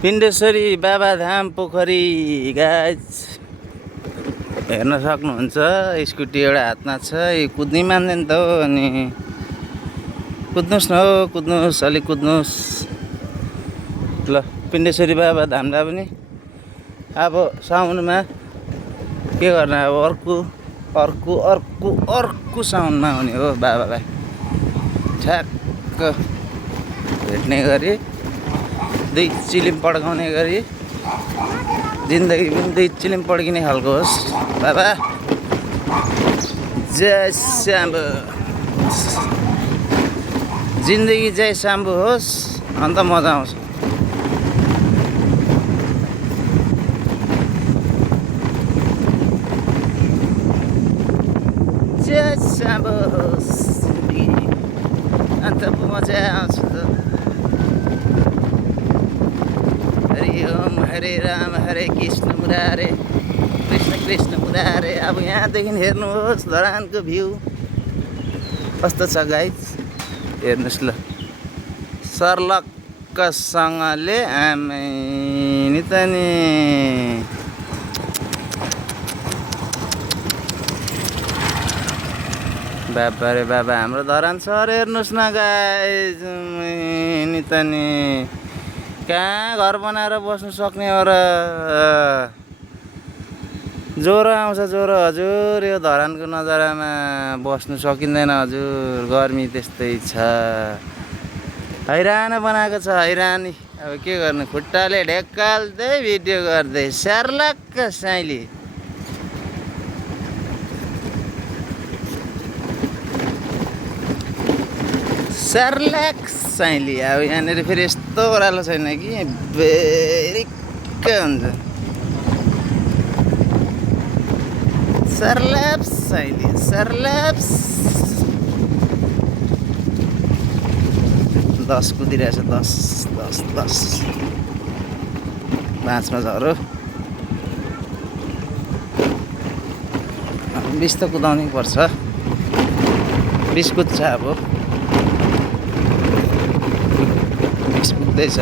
पिण्डेश्वरी बाबाधाम पोखरी गाइज हेर्न सक्नुहुन्छ। स्कुटी एउटा हातमा छ, यो कुद्नै मान्दैन त हो। अनि कुद्नुहोस् न हो, कुद्नुहोस्, अलिक कुद्नुहोस्। ल पिण्डेश्वरी बाबाधामलाई पनि अब साउनमा के गर्ने, अब अर्को साउनमा आउने हो। बाबालाई ठ्याक्क भेट्ने गरी, दुई चिलिम पड्काउने गरी, जिन्दगी पनि दुई चिलिम पड्किने खालको होस्। बाबा जय शम्भु, जिन्दगी जय शम्भु होस्, अन्त मजा आउँछ। जय शम्भु होस्, अन्त मजा आउँछ। हरि ओम, हरे राम, हरे कृष्ण मुरारे, कृष्ण कृष्ण मुरारे। अब यहाँदेखि हेर्नुहोस् धरानको भ्यू कस्तो छ गाइज, हेर्नुहोस् ल। सर्लक्कसँगले आमै नि त नि। बाबा रे बाबा, हाम्रो धरान सहर हेर्नुहोस् न गाइज नि त नि। कहाँ घर बनाएर बस्नु सक्ने हो र? ज्वरो आउँछ, ज्वरो हजुर। यो धरानको नजारामा बस्नु सकिँदैन हजुर, गर्मी त्यस्तै छ। हैरान बनाएको छ, हैरानी। अब के गर्नु, खुट्टाले ढेक्काल्दै भिडियो गर्दै सर्लक्क साइली। सर्लक साइली। अब यहाँनिर फेरि यस्तो ओह्रालो छैन कि बेरिक्क हुन्छ। सर्लप साइली, सर्लप्स 10 कुदिरहेछ, 10 10 10 5मा झरो। 20 त कुदाउनै पर्छ, 20 कुद्छ अब। 20 कुद्दैछ।